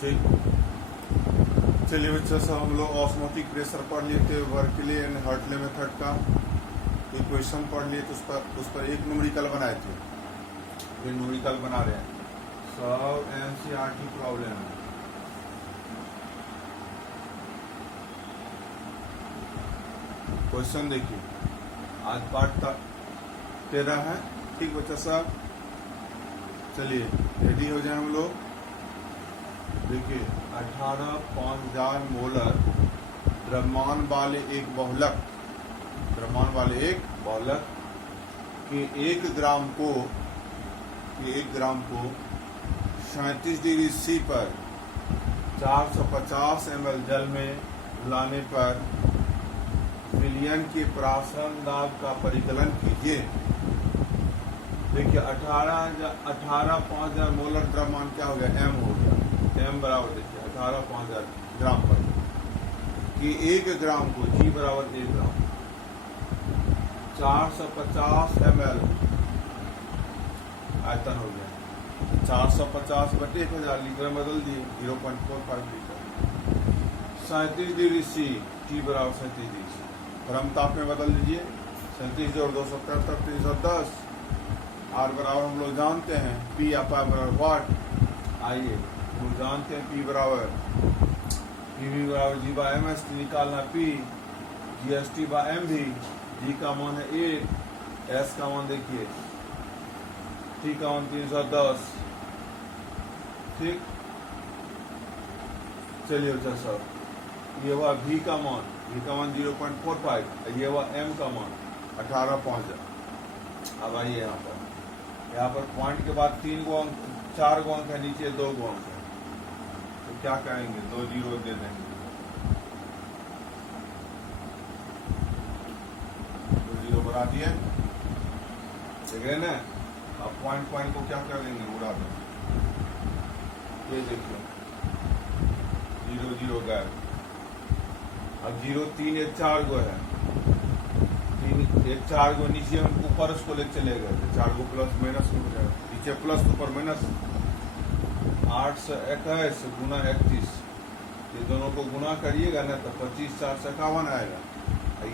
ठीक। चलिए बच्चों सब हम लोग ऑस्मोटिक प्रेशर पढ़ लिए थे, वर्कले एंड हर्टले मेथड का इक्वेशन पढ़ लिए, तो उस पर एक न्यूमेरिकल बनाए थे, ये न्यूमेरिकल बना रहे हैं। सब एनसीईआरटी प्रॉब्लम है। क्वेश्चन देखिए, आज पार्ट 13 है। ठीक बच्चा साहब, चलिए रेडी हो जाए हम लोग। देखिए 18,5000 मोलर द्रव्यमान वाले एक बहुलक के 1 ग्राम को 37 डिग्री सी पर 450 ml जल में मिलाने पर विलयन के प्रासरण दाब का परिकलन कीजिए। देखिए 18,5000 मोलर द्रव्यमान क्या हो गया, एम हो गया। एम बराबर देखिए 18,5000 ग्राम पर कि 1 ग्राम को जी बराबर 1 ग्राम 450 ml आयतन हो गया। 450/1000 लीटर में बदल दिए 0.45 लीटर। 37 डिग्री सी, टी बराबर 37 डिग्री सी, गर्म ताप में बदल दीजिए। 37 जोड़ 273 310। आर बराबर हम लोग जानते हैं, पी या पाई बराबर वाट। आइए हम जानते हैं पी बराबर G by M S T निकालना, P G S T by M भी। जी का मान है 1, एस का मान देखिए, टी का मान 310। ठीक, चलिए अच्छा सब, ये हुआ भी का मान 0.45, ये हुआ एम का मान 18,5000। अब आइए यहाँ पर पॉइंट के बाद 3 गो अंक, 4 गो अंक है, नीचे 2 गो अंक है, तो क्या करेंगे, 2 जीरो दे देंगे। 2 जीरो बढ़ा दिए, देख रहे ना। अब पॉइंट को क्या कर देंगे, उड़ा देंगे। ये देखिए 0 0 गए। अब 0 3 1 4 गो है, 3 1 4 गो नीचे ऊपर उसको ले चले गए, 4 गो प्लस माइनस हो गया, नीचे प्लस ऊपर माइनस। 821 गुना 31, ये दोनों को गुना करिएगा ना तो 25 4 51 आएगा।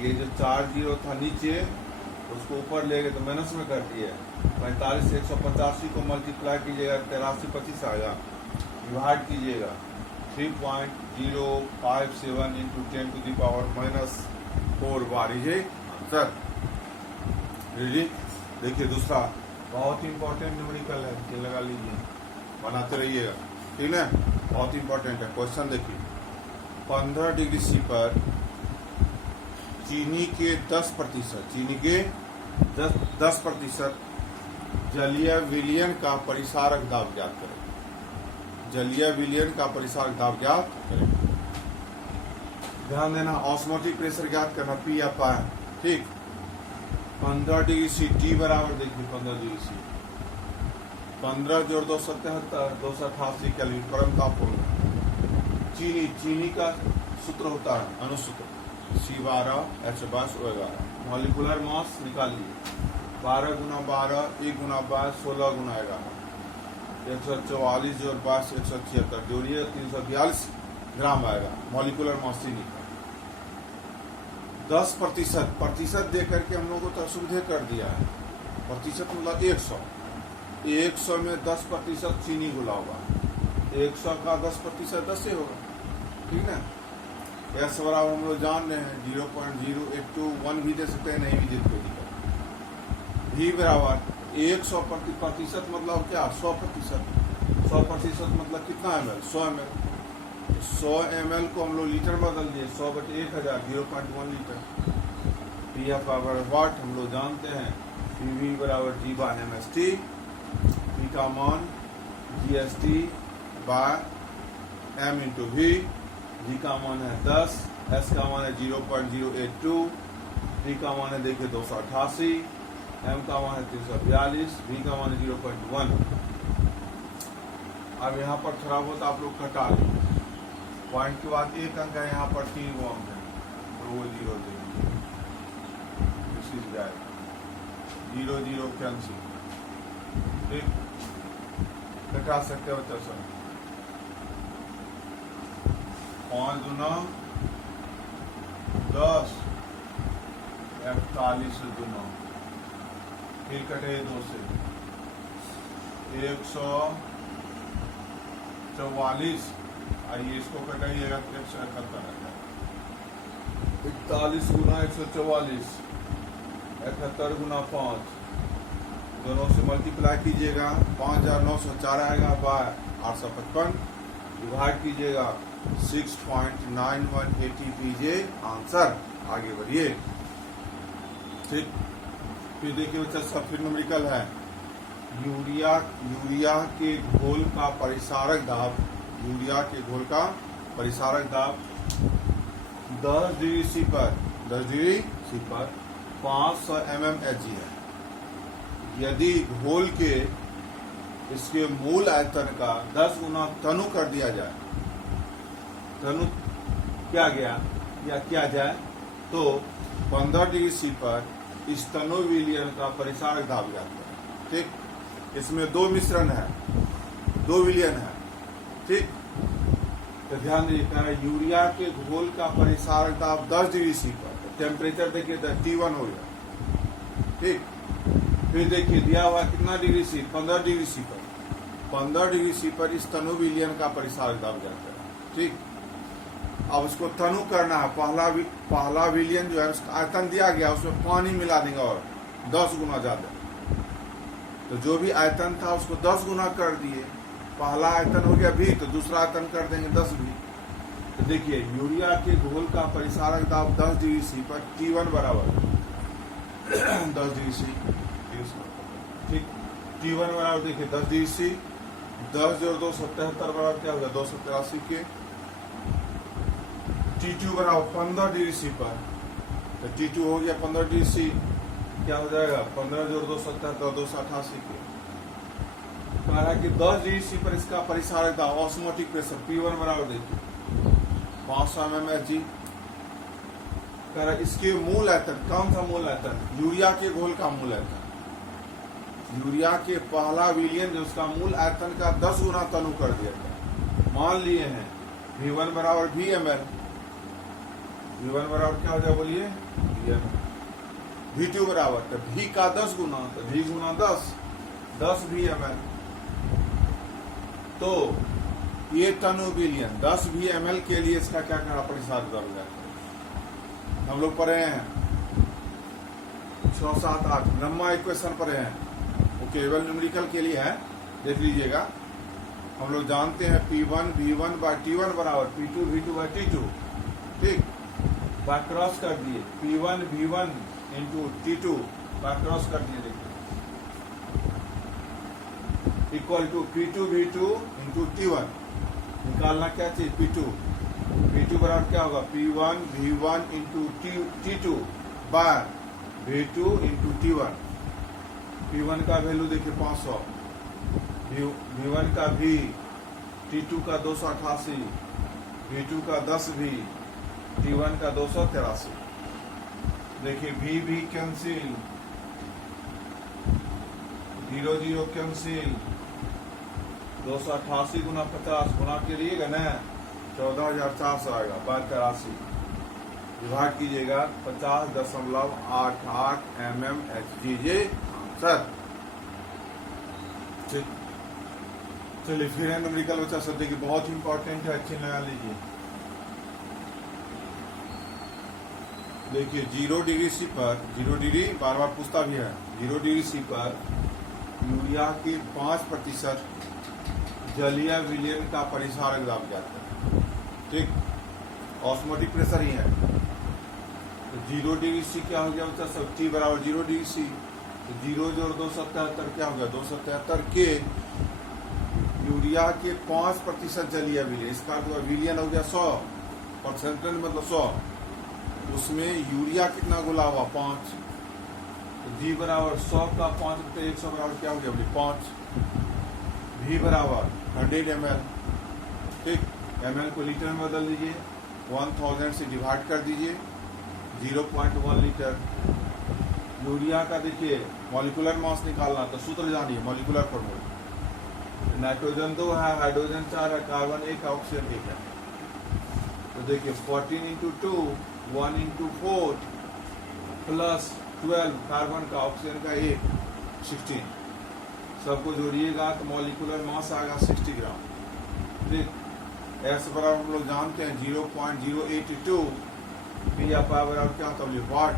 ये जो 4 जीरो था नीचे उसको ऊपर ले गए तो माइनस में कर दिए। 45 185 को मल्टीप्लाई कीजिएगा 83 25 आएगा, डिवाइड कीजिएगा 3.057 इंटू 10⁻⁻4 बार। ये आंसर रेडी। देखिए दूसरा बहुत इंपॉर्टेंट न्यूमेरिकल है, ये लगा लीजिए, बनाते रहिएगा, ठीक है, बहुत इंपॉर्टेंट है। क्वेश्चन देखिए, 15 डिग्री सी पर चीनी के 10% जलीय विलयन का परिसारक दाब ज्ञात करें। जलीय विलयन का परिसारक दाब ज्ञात करें। ध्यान देना, ऑस्मोटिक प्रेशर ज्ञात करना, पी या पाई। ठीक, 15 डिग्री सी, टी बराबर देखिए 15 डिग्री सी, 15 जोड़ 277 288 कैलोरी परम ताप होगा। चीनी का सूत्र होता है अनुसूत्र C12 H12O11। मॉलिकुलर मास निकालिए, 12 गुना 12 1 गुना 22 16 गुना 11 144 जोड़ 22 176 जोड़िए 342 ग्राम आएगा मॉलिकुलर मास चीनी का। 10% दे करके हम लोगों को तो असुविधा कर दिया है। प्रतिशत मतलब 100 में 10% चीनी घुला होगा, 100 का 10% 10 से होगा, ठीक ना। एस बराबर हम लोग जान रहे हैं 0.0821 भी दे सकते हैं, नहीं भी दे सकते। भी बराबर 100% मतलब क्या, 100%। 100% मतलब कितना ml, 100 ml। 100 ml को हम लोग लीटर बदल दिए, 100/1000 0.1 लीटर। पी एफ बराबर वाट हम लोग जानते हैं, पी बराबर G by M S T. P का मान G S T by M into V. G का मान है 10, एस का मान है 0.082, टी का मान है देखिए 288, एम का मान है 342, वी का मान है 0.1। अब यहाँ पर थोड़ा बहुत आप लोग घटा लीजिए, पॉइंट के बाद एक अंक है, यहाँ पर 3 गो अंक है, तो वो 0 देंगे, 0 0 कैंसिल। ठीक, घटा सकते हो बच्चा सब। 5 दूना 10, 41 दूना, फिर कटे 2 से 144, आइए इसको कटाइएगा तो 171 आता है। 41 गुना 144, 71 गुना 5, दोनों से मल्टीप्लाई कीजिएगा, 5904 आएगा बाय 855, डिवाइड कीजिएगा 6.9180 पीजे आंसर। आगे बढ़िए। ठीक, फिर देखिए बच्चा सब फिर न्यूमेरिकल है। यूरिया के घोल का परिसारक दाब, यूरिया के घोल का परिसारक दाब 10 डिग्री सी पर 500 mmHg है। यदि घोल के इसके मूल आयतन का 10 गुना तनु कर दिया जाए, तनु क्या गया या क्या जाए, तो 15 डिग्री सी पर इस तनु विलयन का परिसारक दाब जाता है। ठीक, इसमें 2 मिश्रण है, 2 विलयन है। ठीक, तो ध्यान दीजिएगा, यूरिया के घोल का परिसारक दाब 10 डिग्री सी पर, टेम्परेचर देखिए T1 हो गया। ठीक, फिर देखिए दिया हुआ कितना डिग्री सी, 15 डिग्री सी पर, 15 डिग्री सी पर इस तनु विलयन का परिसारक दाब जाता है। ठीक, अब उसको तनु करना है। पहला विलयन जो है उसका आयतन दिया गया, उसमें पानी मिला देंगे और 10 गुना ज्यादा, तो जो भी आयतन था उसको 10 गुना कर दिए। पहला आयतन हो गया भी, तो दूसरा आयतन कर देंगे 10 भी। तो देखिए यूरिया के घोल का परिसारक दाब 10 डिग्री सी पर T1 बराबर 10 डिग्री सी। ठीक, T1 बराबर देखिए 10 डिग्री सी, 10 जोड़ 2 77 बराबर क्या होगा 283 के। T2 बराबर 15 डिग्री सी पर, तो T2 हो गया 15 डिग्री सी, क्या हो जाएगा 15 जोड़ 2 77 288 के। कह रहा है कि 10 डिग्री सी पर इसका परिसारक दाब ऑस्मोटिक प्रेशर P1 बराबर देखिए 500 mmHg। कह रहा है इसके मूल आयतन, कौन सा मूल आयतन, यूरिया के घोल का मूल आयतन, यूरिया के पहला विलयन जो उसका मूल आयतन का 10 गुना तनु कर दिया था। मान लिए हैं V1 बराबर VmL, V1 बराबर क्या हो जाए बोलिए VmL, V2 बराबर तो V का 10 गुना, तो V गुना 10 VmL। तो ये तनु विलयन 10 VmL के लिए इसका क्या करना परिसारक दाब जाता है। हम लोग पढ़े हैं 6, 7, 8 लम्बा इक्वेशन पढ़े हैं, वो केवल न्यूमेरिकल के लिए है, देख लीजिएगा। हम लोग जानते हैं P1 V1 बाय T1 बराबर P2 V2 बाय T2। ठीक, बाय क्रॉस कर दिए, P1 V1 into T2 by cross कर दिए, देखिए equal to P2 V2 into T1। निकालना क्या चाहिए P2 बराबर क्या होगा P1 V1 into T2 bye V2 into T1। P1 का वैल्यू देखिए 500, V1 का V, T2 का 288, V2 का 10 V, T1 का 283। देखिए V कैंसिल, 0 0 कैंसिल, 288 गुना 50 गुना के लिए ना 14,400 आएगा बाय 83, डिवाइड कीजिएगा 50.88 mmHg सर। ठीक, चलिए फिर है न्यूमेरिकल बच्चा सब देखिए बहुत इंपॉर्टेंट है, अच्छी लगा लीजिए। देखिए 0 डिग्री सी पर, 0 डिग्री बार बार पूछता भी है, 0 डिग्री सी पर यूरिया के 5% जलीय विलयन का परिसारक दाब जाता है। ठीक, ऑस्मोटिक प्रेशर ही है। तो 0 डिग्री सी क्या हो गया बच्चा सब, T बराबर 0 डिग्री सी, तो 0 जोड़ 277 क्या हो गया 277 के यूरिया के 5% जलीय विलयन, इसका विलयन हो गया 100%, मतलब 100, उसमें यूरिया कितना घुला हुआ 5, तो G बराबर 100 का 5 × 100 बराबर क्या हो गया 5, V बराबर 100 ml। ठीक, ml को लीटर में बदल दीजिए, 1000 से डिवाइड कर दीजिए, 0.1 लीटर। यूरिया का देखिए मॉलिक्यूलर मास निकालना, तो सूत्र जानिए मॉलिक्यूलर फॉर्मूला, नाइट्रोजन 2 है, हाइड्रोजन 4 है, कार्बन 1 है, ऑक्सीजन 1 है। तो देखिए 14 इंटू 2, 1 इंटू 4 प्लस 12 कार्बन का, ऑक्सीजन का 8, 16। सबको जोड़िएगा तो मॉलिक्यूलर मास आएगा 60 ग्राम। ठीक, एस बराबर हम लोग जानते हैं 0.082, पी या पावर और क्या होता है वाट।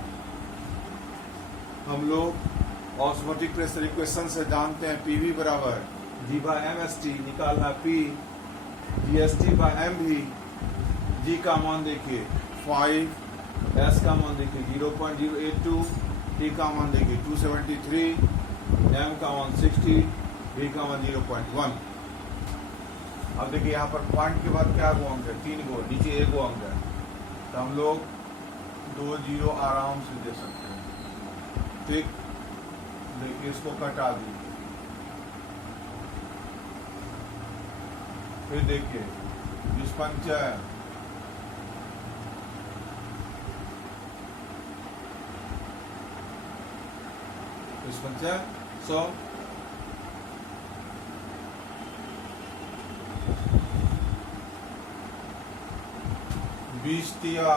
हम लोग ऑस्मोटिक प्रेशर इक्वेशन से जानते हैं पीवी बराबर G by M S T, निकालना P G S T by M भी। जी का मान देखिए 5, एस का मान देखिए 0.082, टी का मान देखिए 273, एम का मान 60, बी का मान 0.1। अब देखिए यहाँ पर पॉइंट के बाद क्या गो अंक है, 3 गो, नीचे 1 गो अंक है, तो हम लोग 2 0 आराम से दे सकते हैं। ठीक, देखिए इसको कटा दीजिए, फिर देखिए 20 पंचा 100, 20 दिया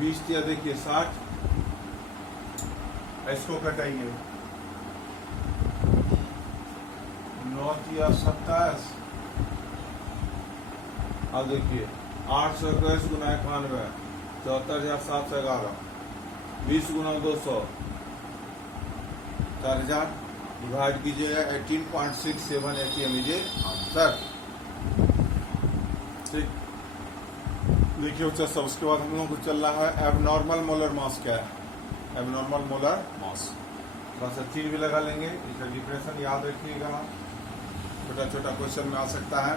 20 दिया देखिए 60, इसको कटाइए 9 दिया 27। अब देखिए 821 गुना 91, 74,711, 20 गुना 200, 4000, डिवाइड कीजिएगा 18.67 ATM इजे आंसर। ठीक, देखिए बच्चा सब, उसके बाद हम लोगों को चल रहा है एबनॉर्मल मोलर मास क्या है। एबनॉर्मल मोलर मास थोड़ा सा चीन भी लगा लेंगे, इसका डिफरेंशन याद रखिएगा, छोटा छोटा क्वेश्चन में आ सकता है।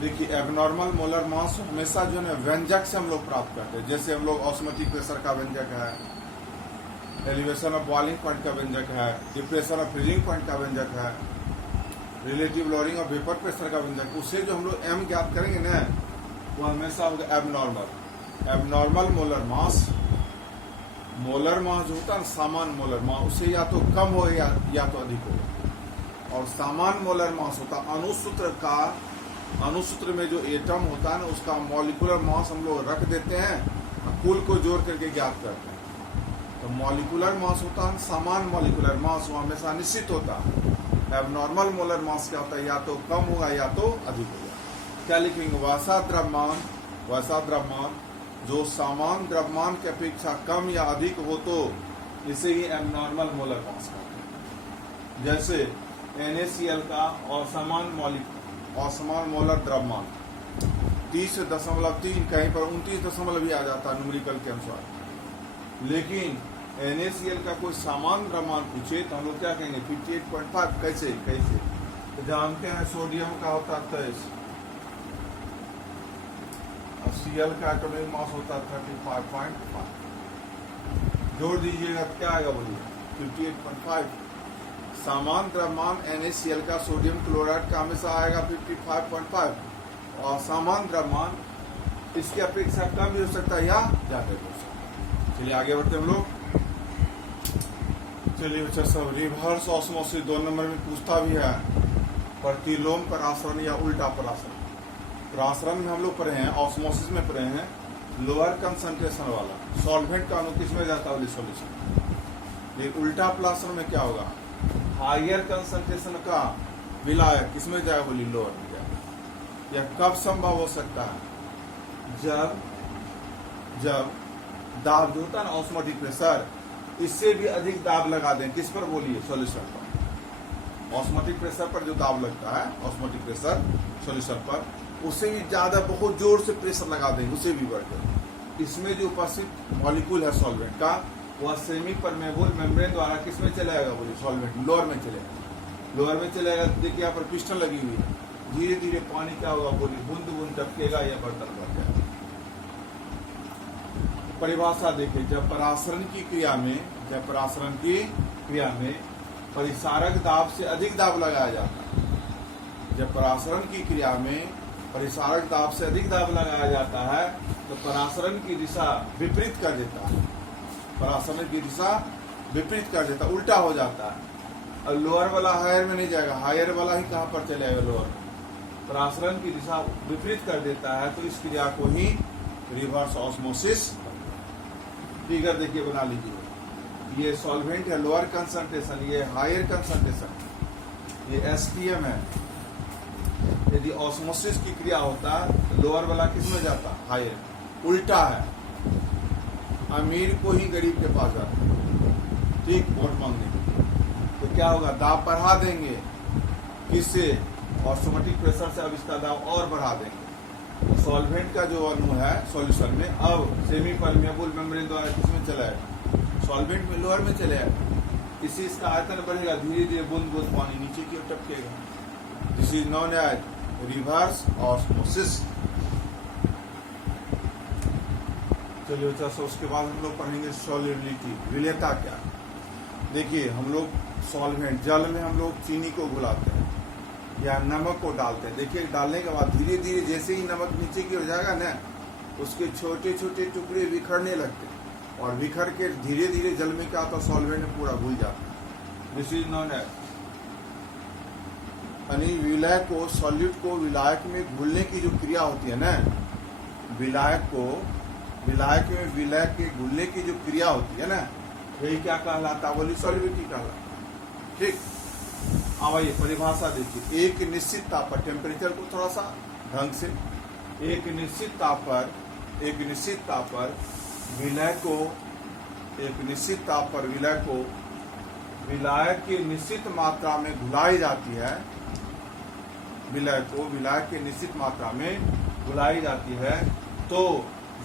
देखिए एबनॉर्मल मोलर मास हमेशा जो है व्यंजक से हम लोग प्राप्त करते हैं। जैसे हम लोग ऑस्मोटिक प्रेशर का व्यंजक है, एलिवेशन ऑफ बॉइलिंग पॉइंट का व्यंजक है, डिप्रेशन ऑफ फ्रीजिंग पॉइंट का व्यंजक है, relative lowering of vapour pressure का व्यंजक, उससे जो हम लोग एम ज्ञात करेंगे ना, वो हमेशा होगा abnormal. Abnormal molar mass, molar mass जो होता है ना सामान्य मोलर मास, उससे या तो कम हो या तो अधिक हो। और सामान्य मोलर मास होता अणुसूत्र का, अणुसूत्र में जो एटम होता है ना उसका मॉलिक्यूलर मास हम लोग रख देते हैं, कुल को जोड़ करके ज्ञात करते हैं। तो मॉलिक्यूलर मास होता है सामान्य मॉलिक्यूलर मास, वो हमेशा निश्चित होता है। एबनॉर्मल मोलर मास क्या होता है, या तो कम होगा या तो अधिक होगा। क्या लिखेंगे, वैसा द्रव्यमान जो सामान्य द्रव्यमान की अपेक्षा कम या अधिक हो तो इसे ही एबनॉर्मल मोलर मास कहते हैं। जैसे NaCl का असमान मोलर द्रव्यमान 30.3, कहीं पर 29 भी आ जाता है न्यूमेरिकल के अनुसार। लेकिन NaCl का कोई सामान्य द्रव्यमान पूछे तो हम लोग क्या कहेंगे 58.5। कैसे तो जानते हैं सोडियम का होता है 23, और Cl का एटॉमिक मास होता है 35.5। जोड़ दीजिएगा तो क्या आएगा बोलिए 58.5। सामान्य द्रव्यमान NaCl का सोडियम क्लोराइड का हमेशा आएगा 55.5, और सामान्य द्रव्यमान इसकी अपेक्षा कम भी हो सकता है या ज्यादा भी हो सकता है। चलिए आगे बढ़ते हम लोग। चलिए बच्चा सब, रिवर्स ऑस्मोसिस 2 नंबर में पूछता भी है, प्रतिलोम परासरण या उल्टा परासरण। परासरण में हम लोग पढ़े हैं, ऑस्मोसिस में पढ़े हैं लोअर कंसंट्रेशन वाला सॉल्वेंट का अणु किसमें जाता है सॉल्यूशन। ये उल्टा परासरण में क्या होगा, हायर कंसंट्रेशन का विलायक किसमें जाएगा बोली लोअर में जाएगा। यह कब संभव हो सकता है, जब दाब जो होता है ना ऑस्मोटिक प्रेशर, इससे भी अधिक दाब लगा दें किस पर बोलिए सॉल्यूशन पर। ऑस्मोटिक प्रेशर पर जो दाब लगता है ऑस्मोटिक प्रेशर सॉल्यूशन पर, उससे भी ज्यादा बहुत जोर से प्रेशर लगा देंगे, उससे भी बढ़कर इसमें जो उपस्थित मॉलिक्यूल है सॉल्वेंट का, वह सेमी परमेबल मेम्ब्रेन द्वारा किसमें चला जाएगा बोलिए सॉल्वेंट लोअर में चलेगा। लोअर में चलेगा, देखिए यहाँ पर पिस्टन लगी हुई है, धीरे धीरे पानी क्या होगा बोलिए बूंद बूंद टपकेगा या बर्तन भर जाएगा। परिभाषा देखिए, जब परासरण की क्रिया में परिसारक दाब से अधिक दाब लगाया जाता है। जब परासरण की क्रिया में परिसारक दाब से अधिक दाब लगाया जाता है तो परासरण की दिशा विपरीत कर देता है, परासरण की दिशा विपरीत कर देता है, उल्टा हो जाता है। और लोअर वाला हायर में नहीं जाएगा, हायर वाला ही कहाँ पर चलेगा, लोअर में। परासरण की दिशा विपरीत कर देता है तो इस क्रिया को ही रिवर्स ऑस्मोसिस। फिगर देखिए, बना लीजिए। ये सॉल्वेंट है लोअर कंसंट्रेशन, ये हायर कंसंट्रेशन, ये एसटीएम है। यदि ऑस्मोसिस की क्रिया होता तो लोअर वाला किस में जाता, हायर। उल्टा है, अमीर को ही गरीब के पास जाता है, ठीक, वोट मांगने के लिए। तो क्या होगा, दाब बढ़ा देंगे, किससे, ऑस्मोटिक प्रेशर से। अब इसका दाब और बढ़ा देंगे तो सॉल्वेंट का जो अणु है सॉल्यूशन में अब सेमी परमेबल मेम्ब्रेन द्वारा किसमें चला है, सॉल्वेंट में, लोअर में चले जाएगा। इससे इसका आयतन बढ़ेगा, धीरे धीरे बूंद बूंद पानी नीचे की ओर टपकेगा। This is known as reverse osmosis. चलिए बच्चा, उसके बाद हम लोग पढ़ेंगे सॉल्युबिलिटी, विलेयता क्या। देखिए, हम लोग सॉल्वेंट, जल में हम लोग चीनी को घुलाते हैं या नमक को डालते हैं। देखिए, डालने के बाद धीरे धीरे जैसे ही नमक नीचे की ओर जाएगा ना, उसके छोटे छोटे टुकड़े बिखरने लगते हैं और बिखर के धीरे धीरे जल में क्या होता है, सॉल्वेंट में पूरा घुल जाता है। दिस इज नोन एज, यानी विलय को, सॉल्यूट को विलायक में घुलने की जो क्रिया होती है ना, विलायक को विलायक में विलय के घुलने की जो क्रिया होती है ना, यही क्या कहलाता है, बोली सॉल्युबिलिटी कहलाता। ठीक, अब ये परिभाषा देखिए। एक निश्चित ताप पर, टेम्परेचर को थोड़ा सा ढंग से, एक निश्चित ताप पर विलय को, एक निश्चित ताप पर विलय को विलायक की निश्चित मात्रा में घुलाई जाती है, विलय को विलायक की निश्चित मात्रा में घुलाई जाती है तो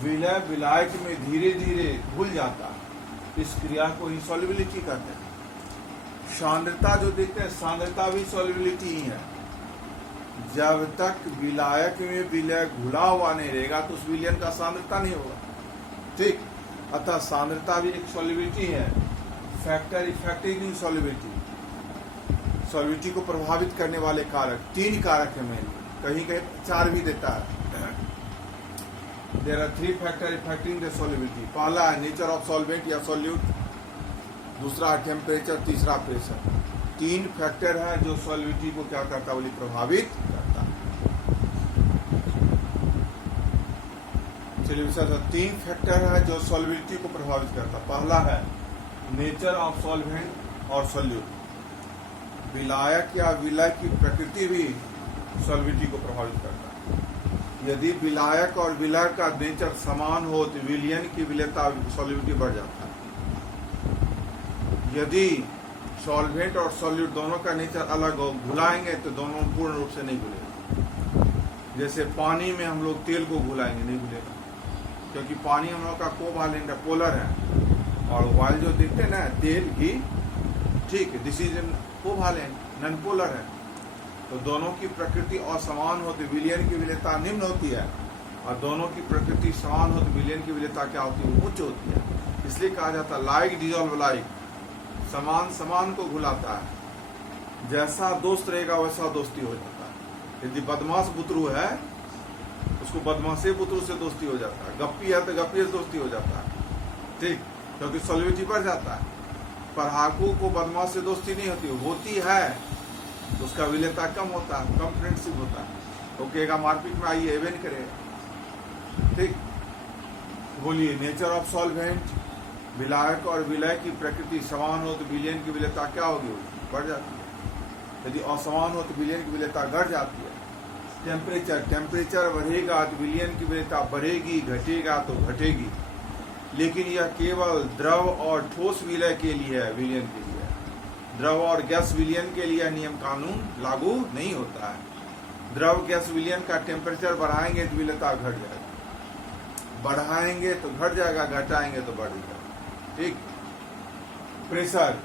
विलय विलायक में धीरे धीरे घुल जाता है। इस क्रिया को ही सॉल्युबिलिटी कहते हैं। सांद्रता जो देखते हैं, सांद्रता भी सॉल्युबिलिटी ही है। जब तक विलायक में विलय घुला हुआ नहीं रहेगा तो उस विलयन का सांद्रता नहीं होगा। ठीक, अतः सांद्रता भी एक सॉल्युबिलिटी है। फैक्टर इफेक्टिव सॉल्युबिलिटी, सॉल्युबिलिटी को प्रभावित करने वाले कारक, 3 कारक है मेन, कहीं कहीं 4 भी देता है। There are 3 factor affecting the solubility. पहला है नेचर ऑफ सॉल्वेंट या सॉल्यूट, दूसरा है टेम्परेचर, तीसरा प्रेशर। 3 फैक्टर है जो सॉल्युबिलिटी को क्या करता है, बोली प्रभावित करता है। चलिए सर, 3 फैक्टर है जो सॉल्युबिलिटी को प्रभावित करता है। पहला है नेचर ऑफ सॉल्वेंट और सॉल्यूट। विलायक या विलय की प्रकृति भी सॉल्युबिलिटी को प्रभावित करता है। यदि विलायक और विलय का नेचर समान हो तो विलयन की विलेयता, सॉल्युबिलिटी बढ़ जाता है। यदि सॉल्वेंट और सॉल्यूट दोनों का नेचर अलग हो, घुलाएंगे तो दोनों पूर्ण रूप से नहीं घुलेगा। जैसे पानी में हम लोग तेल को घुलाएंगे, नहीं घुलेगा, क्योंकि पानी हम लोग का कोवैलेंट है, पोलर है। और ऑयल जो देखते हैं ना, तेल, घी, ठीक है, this is covalent, non polar है। तो दोनों की प्रकृति असमान हो तो विलयन की विलेयता निम्न होती है, और दोनों की प्रकृति समान हो तो विलयन की विलेयता क्या होती है, उच्च होती है। इसलिए कहा जाता है लाइक डिजॉल्व लाइक, समान समान को घुलाता है। जैसा दोस्त रहेगा वैसा दोस्ती हो जाता है। यदि बदमाश बुतरू है, उसको बदमाशी बुतरू से दोस्ती हो जाता है। गप्पी है तो गप्पी से दोस्ती हो जाता है, ठीक, क्योंकि सॉल्युबिलिटी बढ़ जाता है। पढ़ाकू को बदमाश से दोस्ती नहीं होती है तो उसका विलेयता कम होता है, कम फ्रेंडशिप होता है। तो कहेगा मारपीट में आइए, एवे नहीं करेगा। ठीक, बोलिए, नेचर ऑफ सॉल्वेंट, विलायक और विलय की प्रकृति समान हो तो विलयन की विलेयता क्या होगी, बढ़ जाती है। यदि असमान हो तो विलयन की विलेयता घट जाती है। टेम्परेचर, टेम्परेचर बढ़ेगा तो विलयन की विलेयता बढ़ेगी, घटेगा तो घटेगी। लेकिन यह केवल द्रव और ठोस विलय के लिए है, विलयन के लिए। द्रव और गैस विलयन के लिए नियम कानून लागू नहीं होता है। द्रव गैस विलयन का टेम्परेचर बढ़ाएंगे तो विलेयता घट जाएगा, बढ़ाएंगे तो घट जाएगा, घटाएंगे तो बढ़ जाएगा। ठीक, प्रेशर,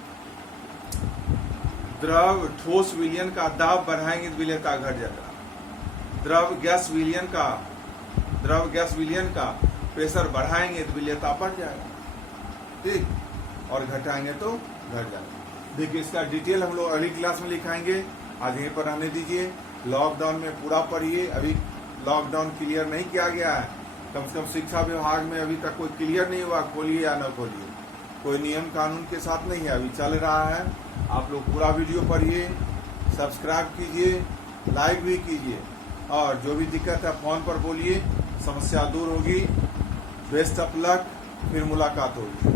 द्रव ठोस विलयन का दाब बढ़ाएंगे तो विलेयता घट जाएगा। द्रव गैस विलयन का प्रेशर बढ़ाएंगे तो विलेयता बढ़ जाएगा। ठीक, और घटाएंगे तो घट जाएगा। देखिए, इसका डिटेल हम लोग अगली क्लास में लिखाएंगे, आज यहीं पर रहने दीजिए। लॉकडाउन में पूरा पढ़िए, अभी लॉकडाउन क्लियर नहीं किया गया है। कम से कम शिक्षा विभाग में अभी तक कोई क्लियर नहीं हुआ खोलिए या न खोलिए, कोई नियम कानून के साथ नहीं है, अभी चल रहा है। आप लोग पूरा वीडियो पढ़िए, सब्सक्राइब कीजिए, लाइक भी कीजिए, और जो भी दिक्कत है फोन पर बोलिए, समस्या दूर होगी। बेस्ट ऑफ लक, फिर मुलाकात होगी।